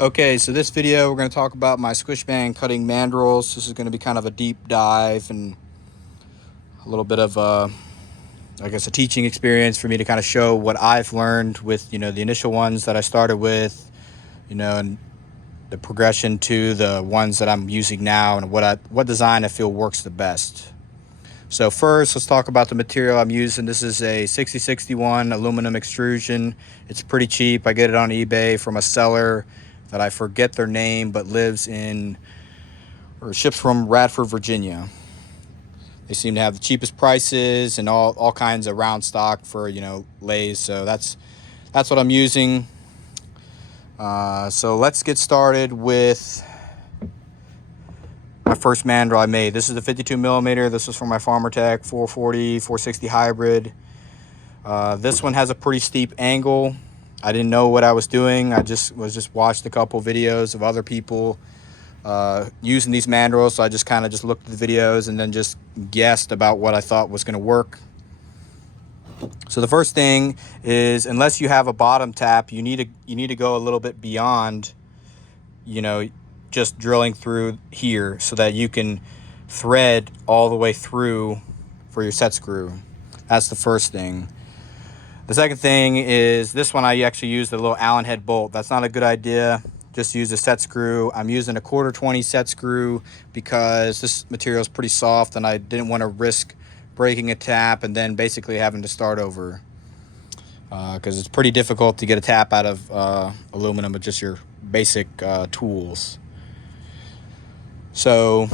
Okay, so this video we're going to talk about my Squish band cutting mandrels. This is going to be kind of a deep dive and a little bit of I guess a teaching experience for me to kind of show what I've learned with, the initial ones that I started with, and the progression to the ones that I'm using now and what design I feel works the best. So first, let's talk about the material I'm using. This is a 6061 aluminum extrusion. It's pretty cheap. I get it on eBay from a seller that I forget their name, but ships from Radford, Virginia. They seem to have the cheapest prices and all kinds of round stock for, lathes. So that's what I'm using. So let's get started with my first mandrel I made. This is a 52 millimeter. This was from my Farmer Tech 440, 460 hybrid. This one has a pretty steep angle. I didn't know what I was doing. I just watched a couple videos of other people using these mandrels. So I just kind of looked at the videos and then just guessed about what I thought was going to work. So the first thing is, unless you have a bottom tap, you need to go a little bit beyond, just drilling through here so that you can thread all the way through for your set screw. That's the first thing. The second thing is, this one I actually used a little Allen head bolt. That's not a good idea. Just use a set screw. I'm using a 1/4 set screw because this material is pretty soft and I didn't want to risk breaking a tap and then basically having to start over, because it's pretty difficult to get a tap out of aluminum with just your basic tools. So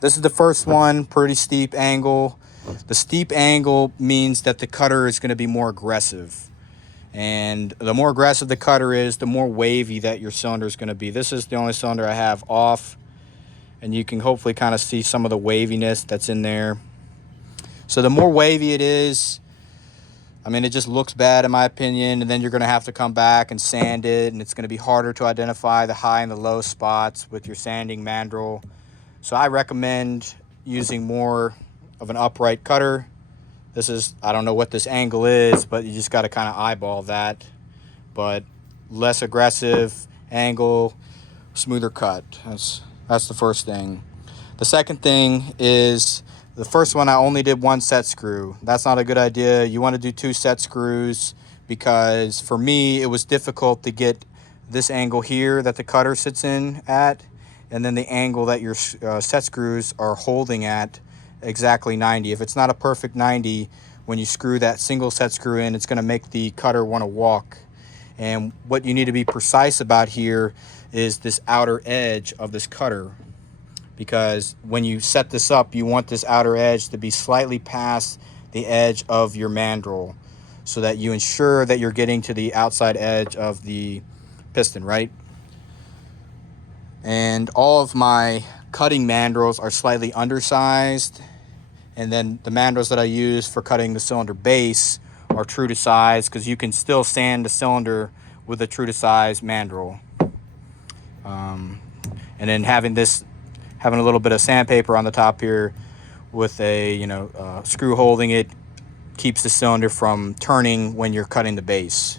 this is the first one, pretty steep angle. The steep angle means that the cutter is going to be more aggressive. And the more aggressive the cutter is, the more wavy that your cylinder is going to be. This is the only cylinder I have off, and you can hopefully kind of see some of the waviness that's in there. So the more wavy it is, it just looks bad in my opinion, and then you're going to have to come back and sand it, and it's going to be harder to identify the high and the low spots with your sanding mandrel. So I recommend using more of an upright cutter. This is, I don't know what this angle is, but you just got to kind of eyeball that. But less aggressive angle, smoother cut. That's the first thing. The second thing is, the first one I only did one set screw. That's not a good idea. You want to do 2 set screws, because for me it was difficult to get this angle here that the cutter sits in at, and then the angle that your set screws are holding at exactly 90. If it's not a perfect 90, when you screw that single set screw in, it's going to make the cutter want to walk. And what you need to be precise about here is this outer edge of this cutter, because when you set this up, you want this outer edge to be slightly past the edge of your mandrel, so that you ensure that you're getting to the outside edge of the piston, right? And all of my cutting mandrels are slightly undersized, and then the mandrels that I use for cutting the cylinder base are true to size, because you can still sand the cylinder with a true to size mandrel. And then having a little bit of sandpaper on the top here with a screw holding it keeps the cylinder from turning when you're cutting the base.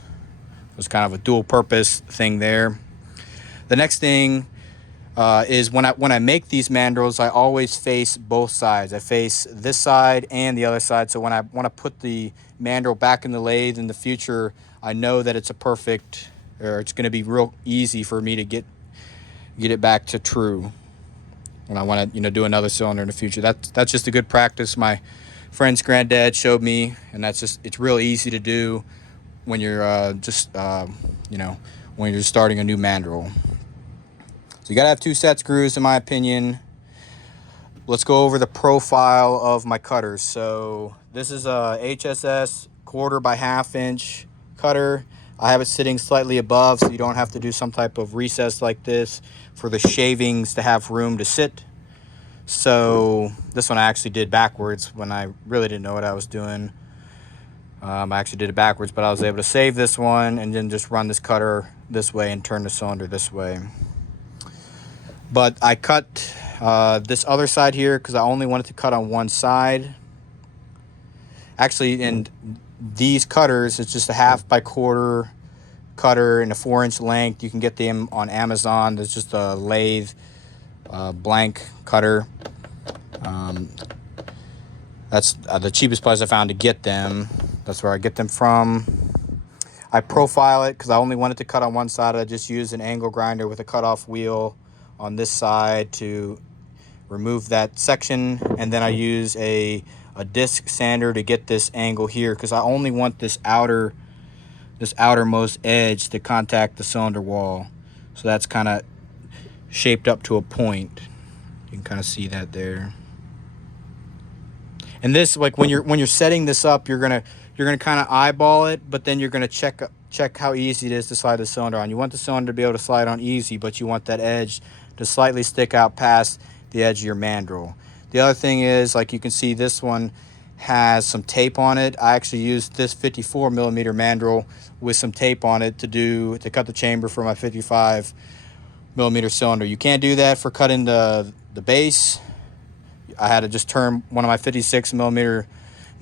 It's kind of a dual purpose thing there. The next thing is, when I make these mandrels, I always face both sides. I face this side and the other side, so when I want to put the mandrel back in the lathe in the future, I know that it's it's going to be real easy for me to get it back to true when I want to do another cylinder in the future. That's just a good practice my friend's granddad showed me, and it's real easy to do when you're when you're starting a new mandrel. So you gotta have 2 set screws in my opinion. Let's go over the profile of my cutters. So this is a HSS 1/4 by 1/2 inch cutter. I have it sitting slightly above, so you don't have to do some type of recess like this for the shavings to have room to sit. So this one I actually did backwards when I really didn't know what I was doing. I actually did it backwards, but I was able to save this one and then just run this cutter this way and turn the cylinder this way. But I cut this other side here because I only wanted to cut on one side. Actually, in these cutters, it's just a 1/2 by 1/4 cutter in a 4-inch length. You can get them on Amazon. There's just a lathe blank cutter. That's the cheapest place I found to get them. That's where I get them from. I profile it because I only wanted to cut on one side. I just use an angle grinder with a cutoff wheel on this side to remove that section, and then I use a disc sander to get this angle here because I only want this outermost edge to contact the cylinder wall. So that's kind of shaped up to a point. You can kind of see that there. And this, like when you're setting this up, you're gonna kind of eyeball it, but then you're gonna check how easy it is to slide the cylinder on. You want the cylinder to be able to slide on easy, but you want that edge to slightly stick out past the edge of your mandrel. The other thing is, like you can see, this one has some tape on it. I actually used this 54 millimeter mandrel with some tape on it to cut the chamber for my 55 millimeter cylinder. You can't do that for cutting the base. I had to just turn one of my 56 millimeter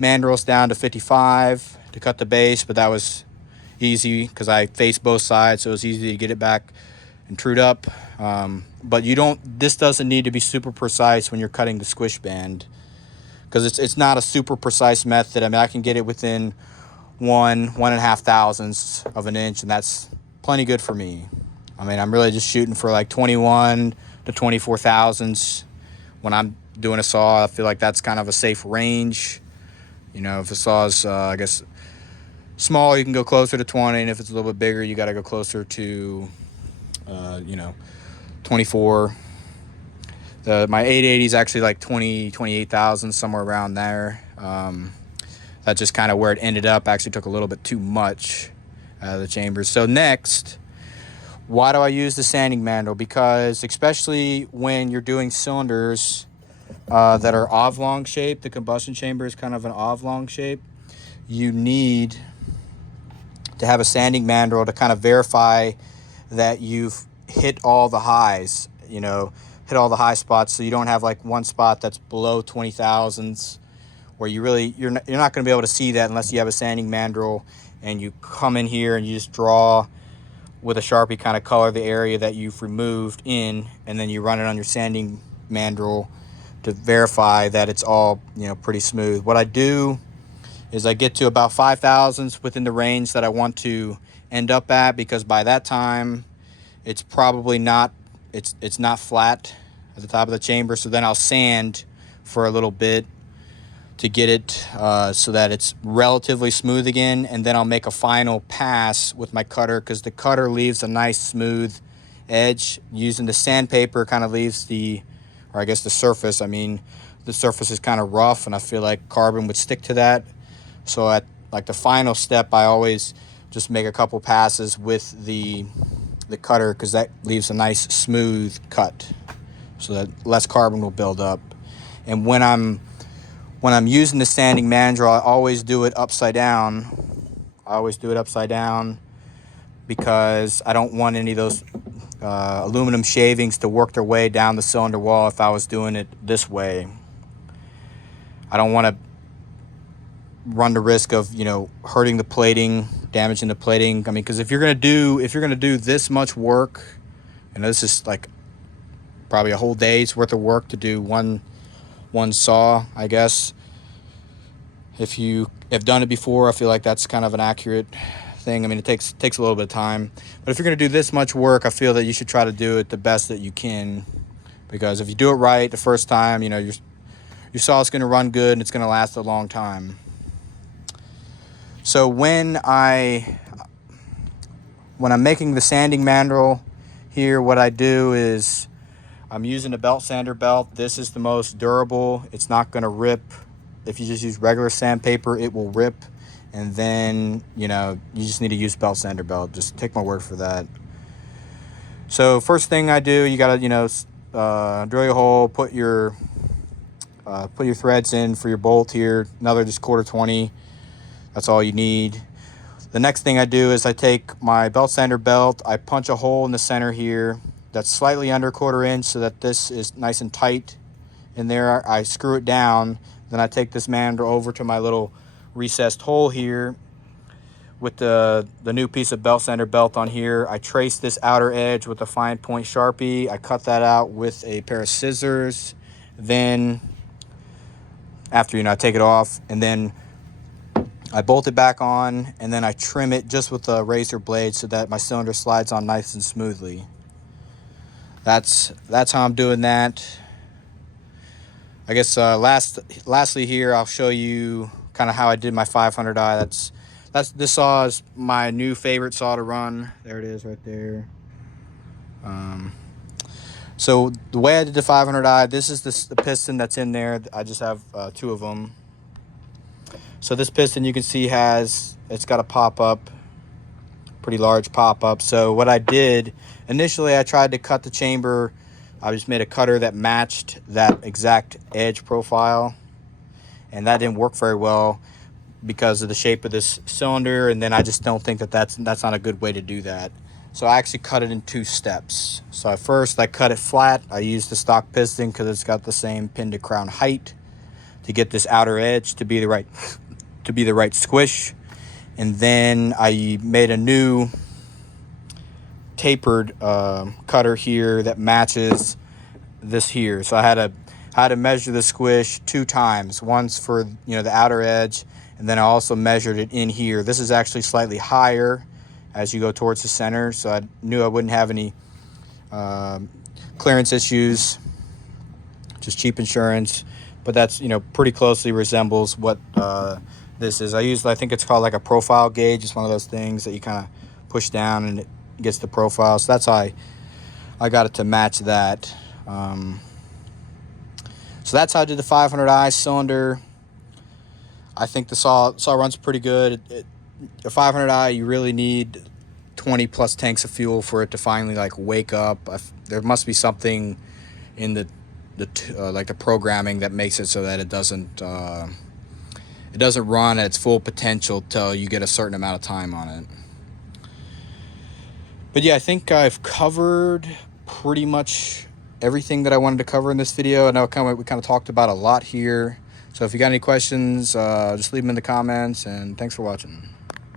mandrels down to 55 to cut the base, but that was easy because I faced both sides, so it was easy to get it back and trued up. But this doesn't need to be super precise when you're cutting the squish band, because it's not a super precise method. I mean, I can get it within 1.5 thousandths of an inch, and that's plenty good for me. I mean, I'm really just shooting for like 21 to 24 thousandths when I'm doing a saw. I feel like that's kind of a safe range. You know, if the saw is, I guess, small, you can go closer to 20, and if it's a little bit bigger, you got to go closer to, 24. My 880 is actually like 28,000, somewhere around there. That's just kind of where it ended up. Actually took a little bit too much out of the chambers. So next, why do I use the sanding mandrel? Because especially when you're doing cylinders that are oblong shape, the combustion chamber is kind of an oblong shape, you need to have a sanding mandrel to kind of verify that you've hit all the highs, hit all the high spots, so you don't have like one spot that's below 20 thousandths where you're not going to be able to see that unless you have a sanding mandrel and you come in here and you just draw with a Sharpie, kind of color the area that you've removed in, and then you run it on your sanding mandrel to verify that it's all pretty smooth. What I do is I get to about 5 thousandths within the range that I want to end up at, because by that time it's probably not it's not flat at the top of the chamber. So then I'll sand for a little bit to get it so that it's relatively smooth again, and then I'll make a final pass with my cutter, because the cutter leaves a nice smooth edge. Using the sandpaper kind of leaves the surface. I mean, the surface is kind of rough, and I feel like carbon would stick to that. So at like the final step, I always just make a couple passes with the cutter, because that leaves a nice smooth cut so that less carbon will build up. And when I'm using the sanding mandrel, I always do it upside down. Because I don't want any of those aluminum shavings to work their way down the cylinder wall if I was doing it this way. I don't want to run the risk of hurting the plating, damaging the plating. I mean, because if you're gonna do this much work, and this is like probably a whole day's worth of work to do one saw, I guess. If you have done it before, I feel like that's kind of an accurate thing. I mean, it takes a little bit of time, but if you're gonna do this much work, I feel that you should try to do it the best that you can, because if you do it right the first time, your saw is gonna run good and it's gonna last a long time. So when I'm making the sanding mandrel here, what I do is I'm using a belt sander belt. This is the most durable. It's not going to rip. If you just use regular sandpaper, it will rip. And then, you just need to use belt sander belt. Just take my word for that. So first thing I do, you got to, drill your hole, put your threads in for your bolt here. Another just 1/4 20. That's all you need. The next thing I do is I take my belt sander belt, I punch a hole in the center here that's slightly under 1/4 inch so that this is nice and tight in there. I screw it down, then I take this mandrel over to my little recessed hole here with the new piece of belt sander belt on here. I traced this outer edge with a fine point Sharpie. I cut that out with a pair of scissors. Then after, I take it off, and then I bolt it back on, and then I trim it just with a razor blade so that my cylinder slides on nice and smoothly. That's how I'm doing that. I guess lastly here, I'll show you kind of how I did my 500i. This saw is my new favorite saw to run. There it is right there. So the way I did the 500i, this is the piston that's in there. I just have 2 of them. So this piston, you can see, it's got a pop-up, pretty large pop-up. So what I did, initially I tried to cut the chamber. I just made a cutter that matched that exact edge profile, and that didn't work very well because of the shape of this cylinder, and then I just don't think that's not a good way to do that. So I actually cut it in 2 steps. So at first I cut it flat. I used the stock piston because it's got the same pin to crown height to get this outer edge to be the right squish. And then I made a new tapered cutter here that matches this here. So I had to measure the squish 2 times, once for the outer edge, and then I also measured it in here. This is actually slightly higher as you go towards the center, so I knew I wouldn't have any clearance issues, just cheap insurance. But that's pretty closely resembles what this is. I think it's called like a profile gauge. It's one of those things that you kind of push down and it gets the profile. So that's how I got it to match that. So that's how I did the 500i cylinder. I think the saw runs pretty good. A 500i, you really need 20 plus tanks of fuel for it to finally like wake up. There must be something in the programming that makes it so that it doesn't run at its full potential till you get a certain amount of time on it. But yeah, I think I've covered pretty much everything that I wanted to cover in this video. I know we kind of talked about a lot here. So if you got any questions, just leave them in the comments, and thanks for watching.